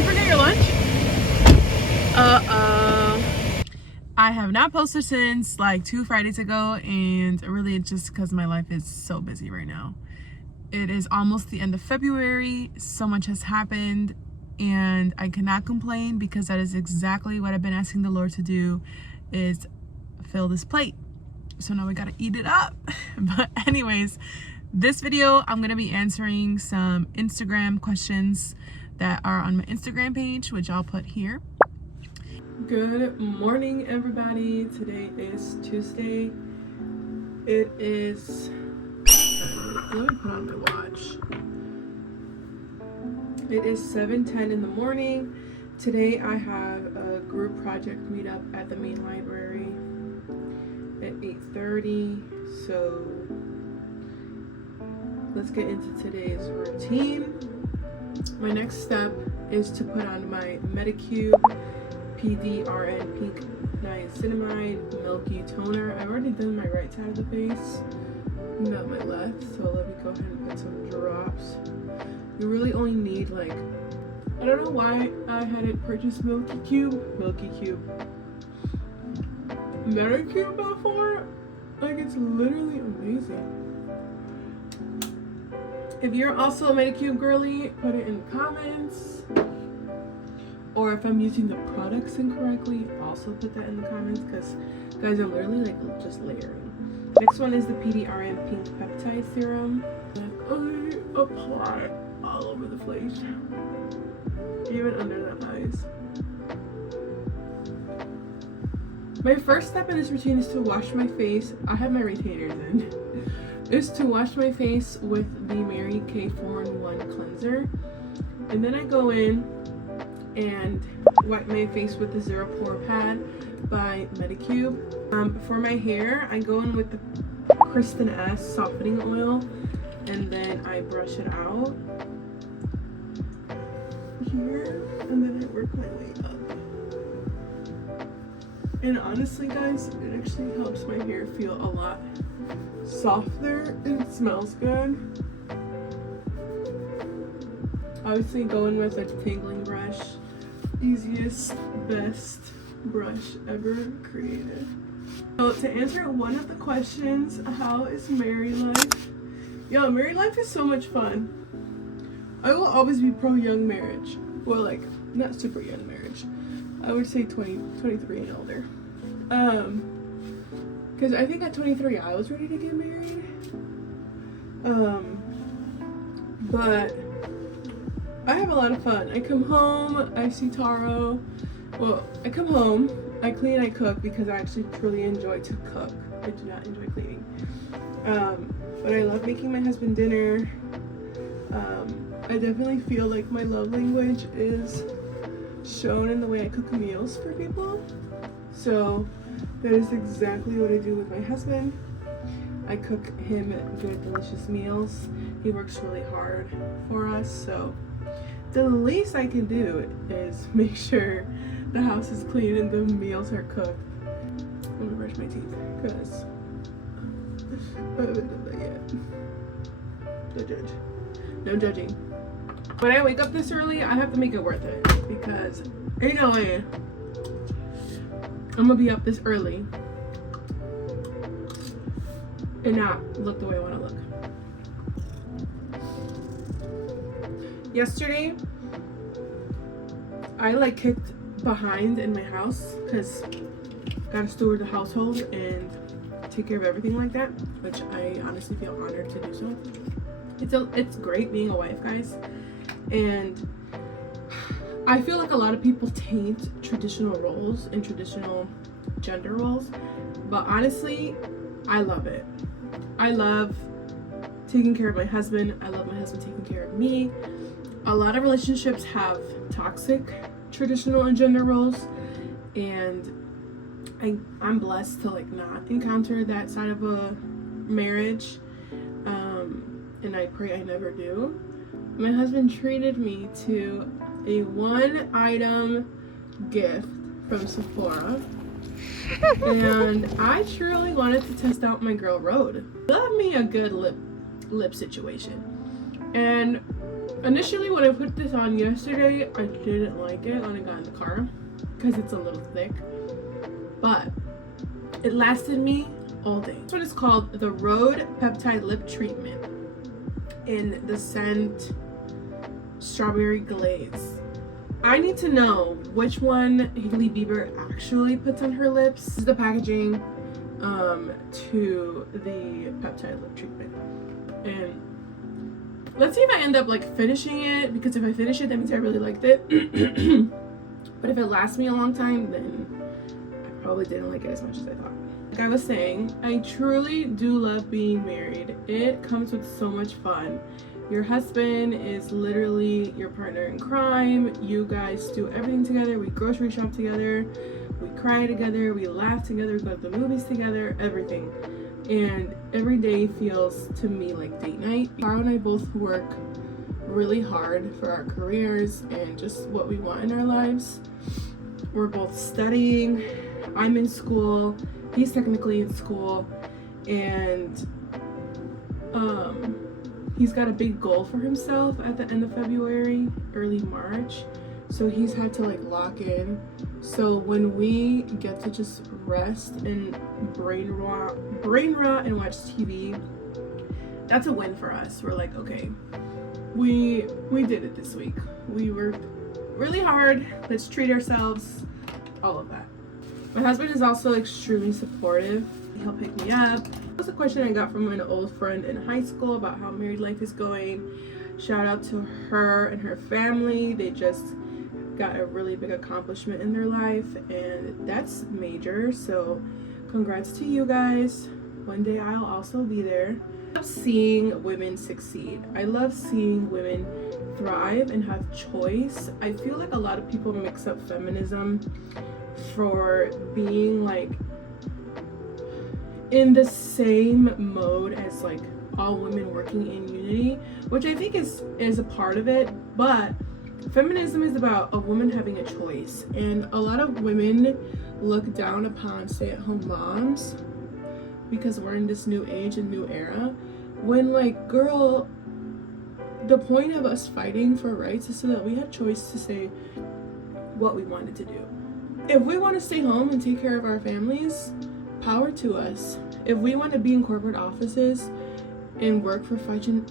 you forget your lunch? I have not posted since like 2 Fridays ago, and really it's just because my life is so busy right now. It is almost the end of February. So much has happened, and I cannot complain because that is exactly what I've been asking the Lord to do, is fill this plate. So now we gotta eat it up. But anyways, this video I'm gonna be answering some Instagram questions that are on my Instagram page, which I'll put here. Good morning, everybody. Today is Tuesday. It is, let me put on my watch. It is 7:10 in the morning. Today I have a group project meetup at the main library at 8:30. So let's get into today's routine. My next step is to put on my Medicube PDRN Pink Niacinamide Milky Toner. I've already done my right side of the face, not my left, so let me go ahead and put some drops. You really only need like, I don't know why I hadn't purchased Medicube before. Like, it's literally amazing. If you're also a Medicube girly, put it in the comments. Or if I'm using the products incorrectly, also put that in the comments, because guys, I'm literally like just layering. Next one is the PDRN Pink Peptide Serum. I apply all over the face, even under the eyes. My first step in this routine is to wash my face. I have my retainers in. Is to wash my face with the Mary Kay 4-in-1 cleanser, and then I go in and wipe my face with the Zero Pore Pad by Medicube. For my hair, I go in with the Kristen S softening oil, and then I brush it out here, and then I work my way up. And honestly, guys, it actually helps my hair feel a lot softer, and it smells good. Obviously, going with a tangling brush. Easiest, best brush ever created. So to answer one of the questions, how is married life? Yo, married life is so much fun. I will always be pro young marriage. Well, like, not super young marriage. I would say 23 and older. Because I think at 23 I was ready to get married. But I have a lot of fun. I come home, I see Taro. Well, I come home, I clean, I cook, because I actually truly enjoy to cook. I do not enjoy cleaning. But I love making my husband dinner. I definitely feel like my love language is shown in the way I cook meals for people. So that is exactly what I do with my husband. I cook him good, delicious meals. He works really hard for us, so the least I can do is make sure the house is clean and the meals are cooked. I'm gonna brush my teeth because I haven't done that yet. Don't judge. No judging. When I wake up this early, I have to make it worth it, because ain't no way I'm gonna be up this early and not look the way I want to look. Yesterday, I like kicked behind in my house because gotta steward the household and take care of everything like that, which I honestly feel honored to do so. It's great being a wife, guys, and I feel like a lot of people taint traditional roles and traditional gender roles, but honestly, I love it. I love taking care of my husband. I love my husband taking care of me. A lot of relationships have toxic traditional and gender roles, and I'm blessed to like not encounter that side of a marriage, and I pray I never do. My husband treated me to a 1-item gift from Sephora, and I truly wanted to test out my girl Road. Love me a good lip situation, and Initially, when I put this on yesterday, I didn't like it when I got in the car because it's a little thick, but it lasted me all day. This one is called the Road Peptide Lip Treatment in the scent Strawberry Glaze. I need to know which one Hailey Bieber actually puts on her lips. This is the packaging to the peptide lip treatment, and let's see if I end up like finishing it, because if I finish it, that means I really liked it. But if it lasts me a long time, then I probably didn't like it as much as I thought. Like I was saying, I truly do love being married. It comes with so much fun. Your husband is literally your partner in crime. You guys do everything together. We grocery shop together, we cry together, we laugh together, we go to the movies together, everything. And every day feels to me like date night. Taro and I both work really hard for our careers and just what we want in our lives. We're both studying. I'm in school, he's technically in school, and he's got a big goal for himself at the end of February, early March. So he's had to like lock in. So when we get to just rest and brain rot and watch TV, that's a win for us. We're like, okay, we did it this week. We worked really hard. Let's treat ourselves. All of that. My husband is also extremely supportive. He'll pick me up. That was a question I got from an old friend in high school about how married life is going. Shout out to her and her family. They just got a really big accomplishment in their life, and that's major. So congrats to you guys. One day I'll also be there. I love seeing women succeed. I love seeing women thrive and have choice. I feel like a lot of people mix up feminism for being like in the same mode as like all women working in unity, which I think is a part of it, but feminism is about a woman having a choice, and a lot of women look down upon stay-at-home moms because we're in this new age and new era, when like, girl, the point of us fighting for rights is so that we have choice to say what we wanted to do. If we want to stay home and take care of our families, power to us. If we want to be in corporate offices and work for Fortune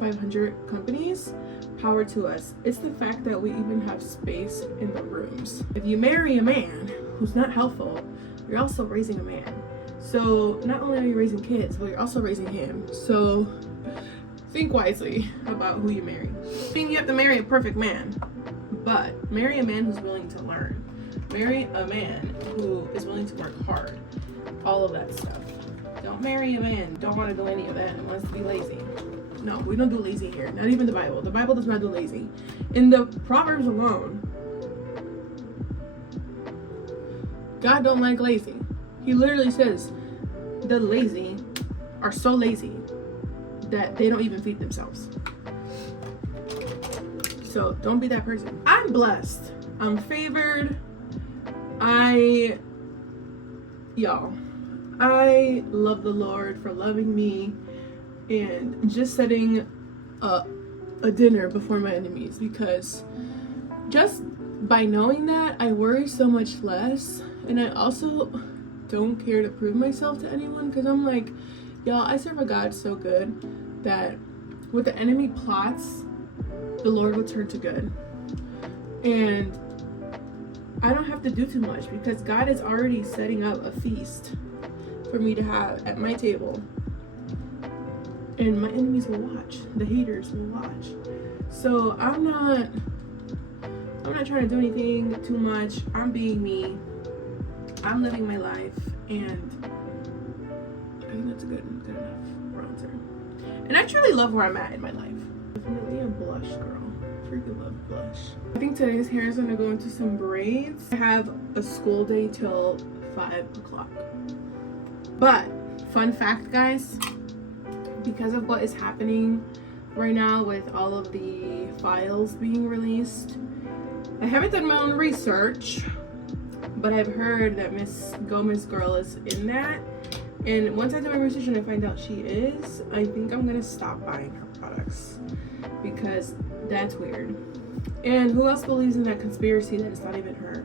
500 companies, power to us. It's the fact that we even have space in the rooms. If you marry a man who's not helpful, you're also raising a man. So not only are you raising kids, but you're also raising him. So think wisely about who you marry. I mean, you have to marry a perfect man, but marry a man who's willing to learn. Marry a man who is willing to work hard. All of that stuff. Don't marry a man who don't want to do any of that and wants to be lazy. No, we don't do lazy here. Not even the Bible. The Bible does not do lazy. In the Proverbs alone, God don't like lazy. He literally says the lazy are so lazy that they don't even feed themselves. So don't be that person. I'm blessed. I'm favored. I love the Lord for loving me and just setting a dinner before my enemies, because just by knowing that, I worry so much less, and I also don't care to prove myself to anyone, because I'm like, y'all, I serve a God so good that what the enemy plots, the Lord will turn to good. And I don't have to do too much, because God is already setting up a feast for me to have at my table. And my enemies will watch. The haters will watch. So I'm not trying to do anything too much. I'm being me. I'm living my life, and I think that's a good enough answer. And I truly love where I'm at in my life. Definitely a blush girl. Freaking love blush. I think today's hair is gonna go into some braids. I have a school day till 5 o'clock. But fun fact, guys, because of what is happening right now with all of the files being released, I haven't done my own research, but I've heard that Miss Gomez girl is in that. And once I do my research and I find out she is, I think I'm gonna stop buying her products, because That's weird. And who else believes in that conspiracy that it's not even her?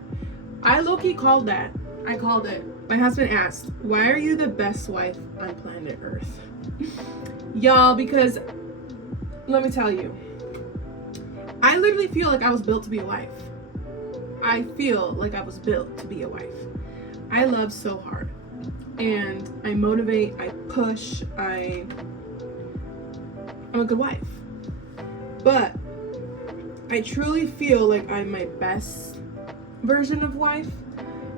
I low-key called that. I called it. My husband asked, why are you the best wife on planet Earth? Y'all, because let me tell you, I literally feel like I was built to be a wife. I feel like I was built to be a wife. I love so hard. And I motivate, I push, I'm a good wife. But I truly feel like I'm my best version of wife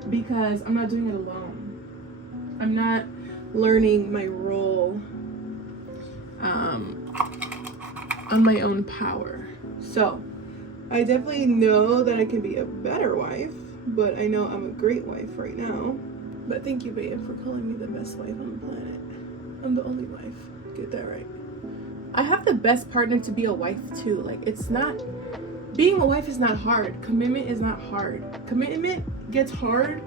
because I'm not doing it alone. I'm not learning my role on my own power. So I definitely know that I can be a better wife, but I know I'm a great wife right now. But thank you, babe, for calling me the best wife on the planet. I'm the only wife. Get that right. I have the best partner to be a wife too. Like, it's not, being a wife is not hard. Commitment is not hard. Commitment gets hard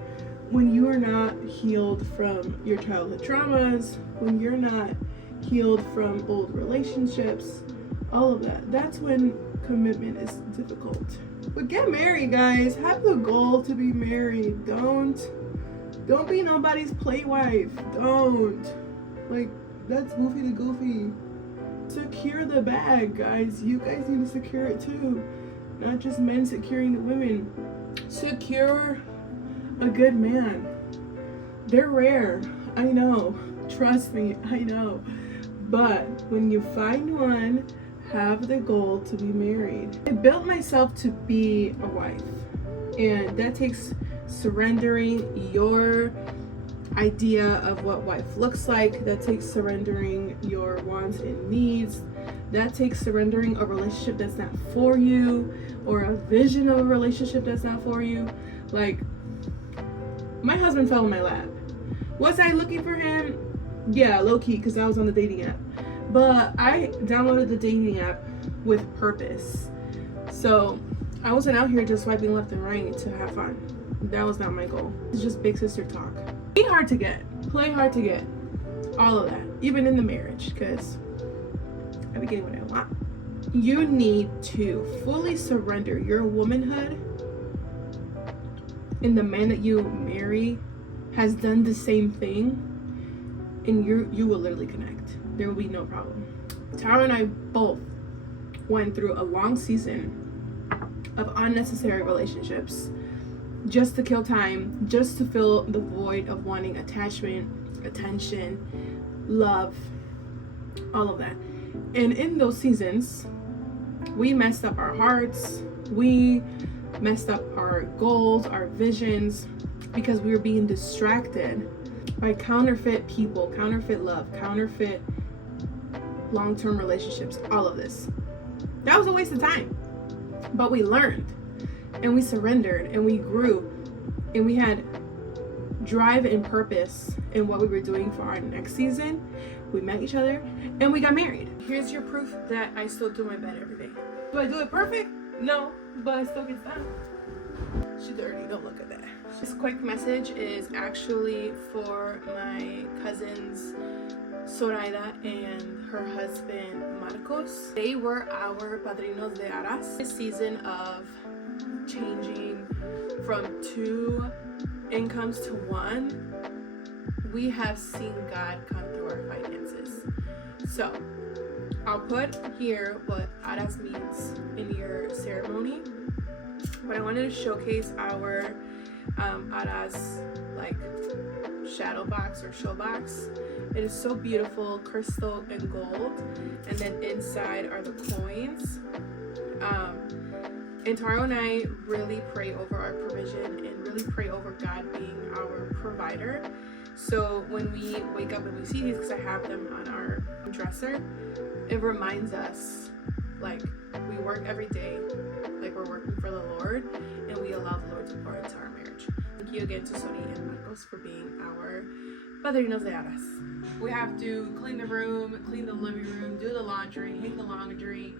when you are not healed from your childhood traumas, when you're not healed from old relationships, all of that. That's when commitment is difficult. But get married, guys. Have the goal to be married. Don't be nobody's play wife. Don't. Like, that's goofy to goofy. Secure the bag, guys. You guys need to secure it too. Not just men securing the women. Secure a good man. They're rare. I know. Trust me, I know. But when you find one, have the goal to be married. I built myself to be a wife. And that takes surrendering your idea of what wife looks like. That takes surrendering your wants and needs. That takes surrendering a relationship that's not for you, or a vision of a relationship that's not for you. Like, my husband fell in my lap. Was I looking for him? Yeah, low-key, because I was on the dating app. But I downloaded the dating app with purpose. So I wasn't out here just swiping left and right to have fun. That was not my goal. It's just big sister talk. Be hard to get. Play hard to get. All of that. Even in the marriage, because I be getting what I want. You need to fully surrender your womanhood, and the man that you marry has done the same thing, and you will literally connect. There will be no problem. Tara and I both went through a long season of unnecessary relationships just to kill time, just to fill the void of wanting attachment, attention, love, all of that. And in those seasons, we messed up our hearts, we messed up our goals, our visions, because we were being distracted by counterfeit people, counterfeit love, counterfeit long-term relationships, all of this. That was a waste of time. But we learned, and we surrendered, and we grew, and we had drive and purpose in what we were doing for our next season. We met each other, and we got married. Here's your proof that I still do my bed every day. Do I do it perfect? No, but it still gets done. She's dirty, don't look at that. This quick message is actually for my cousins Zoraida and her husband Marcos. They were our padrinos de arras. This season of changing from 2 incomes to 1, we have seen God come through our finances. So I'll put here what arras means in your ceremony, but I wanted to showcase our arras like shadow box or show box. It is so beautiful, crystal and gold, and then inside are the coins. And Taro and I really pray over our provision and really pray over God being our provider. So when we wake up and we see these, because I have them on our dresser, it reminds us, like, we work every day, like we're working for the Lord, and we allow the Lord to pour into our marriage. Thank you again to Sori and Marcos for being our padrinos de arras. We have to clean the room, clean the living room, do the laundry, hang the laundry,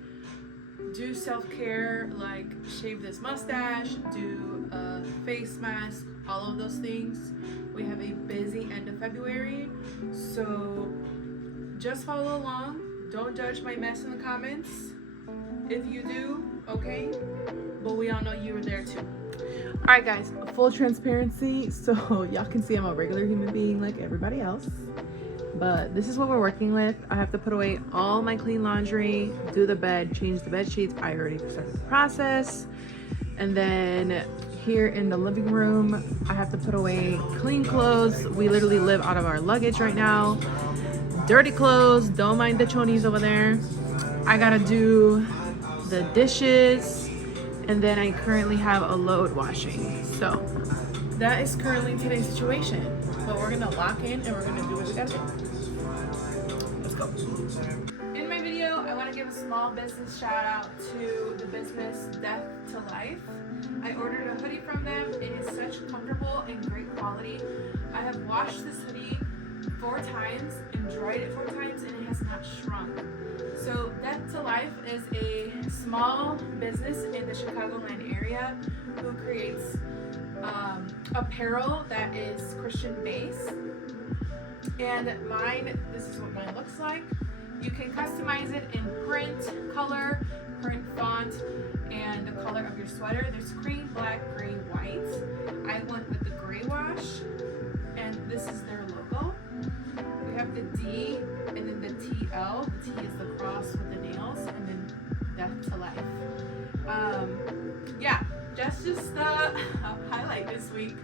do self-care, like shave this mustache, do a face mask, all of those things. We have a busy end of February, so just follow along. Don't judge my mess in the comments, if you do, okay? But we all know you were there too. Alright guys, full transparency, so y'all can see I'm a regular human being like everybody else. But this is what we're working with. I have to put away all my clean laundry, do the bed, change the bed sheets. I already started the process. And then here in the living room, I have to put away clean clothes. We literally live out of our luggage right now. Dirty clothes, don't mind the chonies over there. I gotta do the dishes, and then I currently have a load washing. So that is currently today's situation. But we're gonna lock in and we're gonna do what we gotta do. Let's go. In my video, I wanna give a small business shout out to the business Death to Life. I ordered a hoodie from them. It is such comfortable and great quality. I have washed this hoodie 4 times and dried it 4 times and it has not shrunk. So Death to Life is a small business in the Chicagoland area who creates apparel that is Christian based. And this is what mine looks like. You can customize it in print, color, print font, and the color of your sweater. There's cream, black, gray, white. I went with the gray wash, and this is their logo. We have the D and then the TL. The T is the cross with the nails, and then Death to Life. Yeah, that's just the highlight this week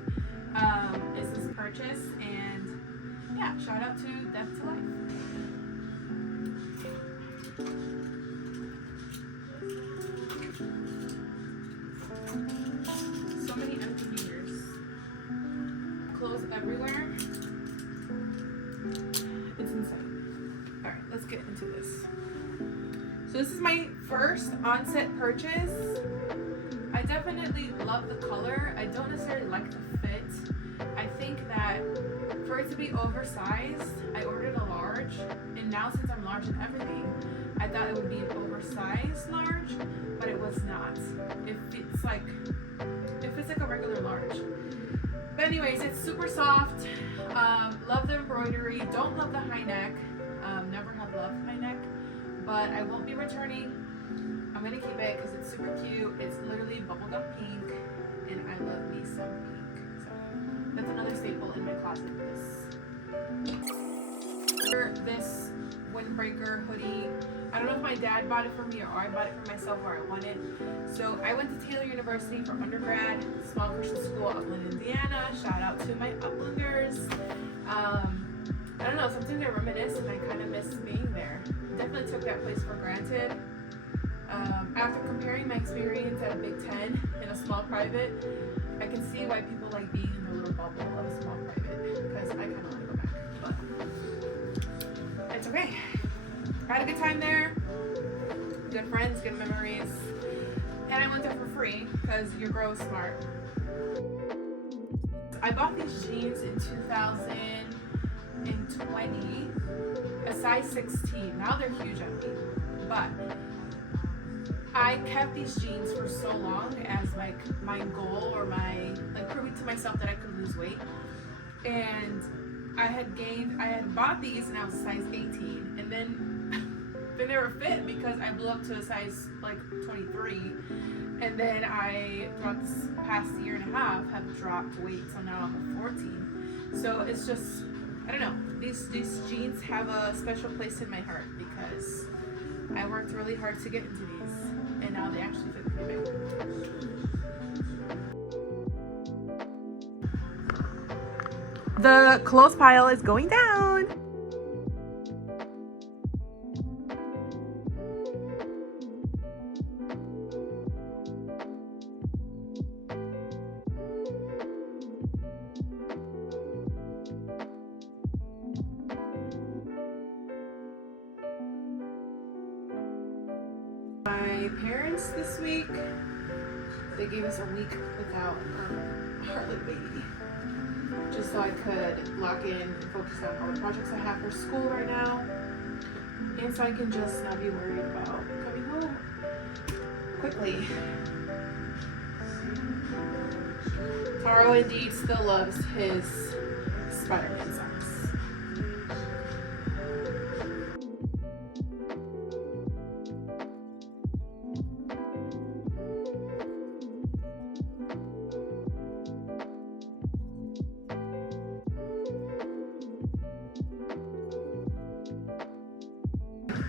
is this purchase, and yeah, shout out to Death to Life. So many empty meters. Clothes everywhere. It's insane. Alright, let's get into this. So this is my first on-set purchase. I definitely love the color. I don't necessarily like the fit. I think that for it to be oversized, I ordered a large, and now since I'm large in everything, I thought it would be an oversized large, but it was not. It fits like a regular large. But anyways, it's super soft. Love the embroidery. Don't love the high neck. Never have loved high neck, but I won't be returning. I'm gonna keep it because it's super cute. It's literally bubblegum pink, and I love me some pink. So that's another staple in my closet. This windbreaker hoodie. I don't know if my dad bought it for me or I bought it for myself or I won it. So I went to Taylor University for undergrad, small Christian school, Upland, Indiana. Shout out to my Uplanders. I don't know, something to reminisce, and I kind of miss being there. Definitely took that place for granted. After comparing my experience at a Big Ten in a small private, I can see why people like being in their little bubble of a small private, because I kind of want to go back, but it's okay. I had a good time there, good friends, good memories, and I went there for free because your girl was smart. I bought these jeans in 2020, a size 16. Now they're huge on me, but I kept these jeans for so long as like my goal, or my proving to myself that I could lose weight. And I had bought these and I was size 18, and then they never fit because I blew up to a size like 23, and then I throughout this past year and a half have dropped weight, so now I'm a 14. So it's just, I don't know, these jeans have a special place in my heart because I worked really hard to get into these, and now they actually fit pretty big. The clothes pile is going down. My parents this week, they gave us a week without Heartland baby, just so I could lock in and focus on all the projects I have for school right now, and so I can just not be worried about coming home quickly. Taro indeed still loves his Spider-Man socks.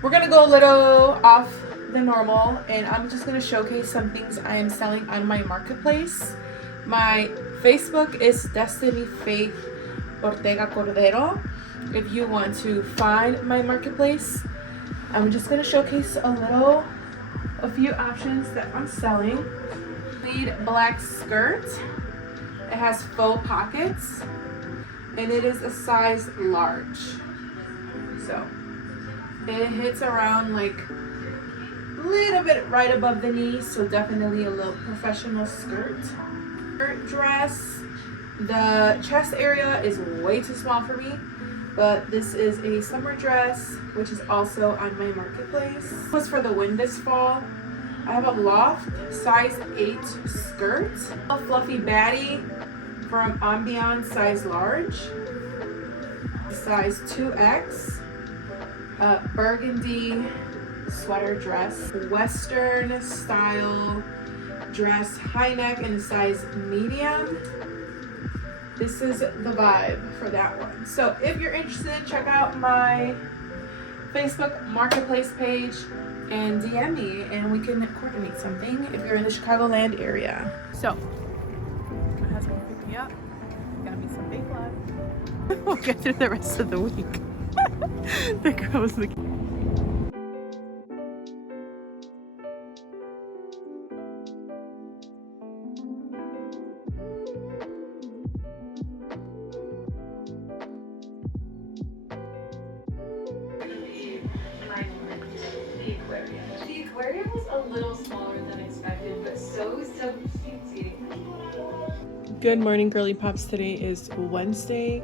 we're gonna go a little off the normal, and I'm just gonna showcase some things I am selling on my marketplace. My Facebook is Destiny Faith Ortega-Cordero. If you want to find my marketplace, I'm just gonna showcase a few options that I'm selling. Lead black skirt. It has faux pockets, and it is a size large. So it hits around like a little bit right above the knee, so definitely a little professional skirt. Dress. The chest area is way too small for me, but this is a summer dress, which is also on my marketplace. This was for the wind this fall. I have a loft size 8 skirt, a fluffy baddie from Ambiance size large, size 2X, burgundy sweater dress, Western style dress, high neck in size medium. This is the vibe for that one. So if you're interested, check out my Facebook marketplace page and DM me and we can coordinate something if you're in the Chicagoland area. So my husband picked me up. Got me some big love. We'll get through the rest of the week. There goes the The aquarium was a little smaller than expected, but so cutesy. Good morning, girly pops. Today is Wednesday.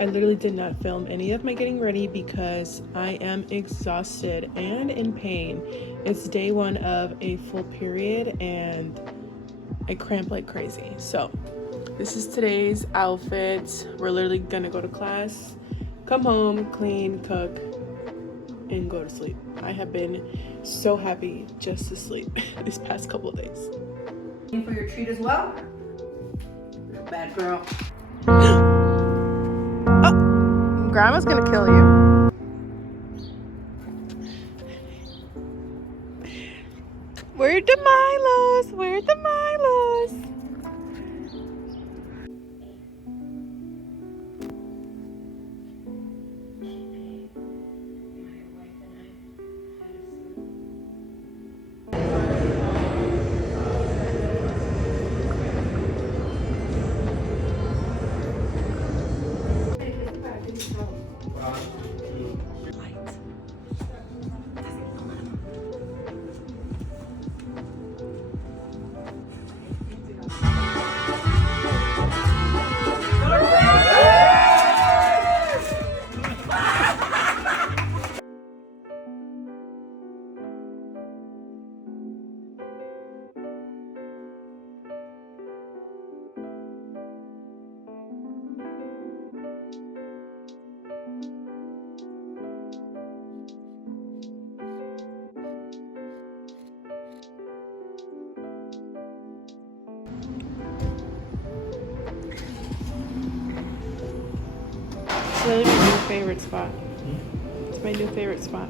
I literally did not film any of my getting ready because I am exhausted and in pain. It's day 1 of a full period and I cramp like crazy. So this is today's outfit. We're literally gonna go to class, come home, clean, cook, and go to sleep. I have been so happy just to sleep this past couple of days. For your treat as well? You're a bad girl. Oh, grandma's gonna kill you. Where the Milos? Where the Milos? It's really my new favorite spot. It's my new favorite spot.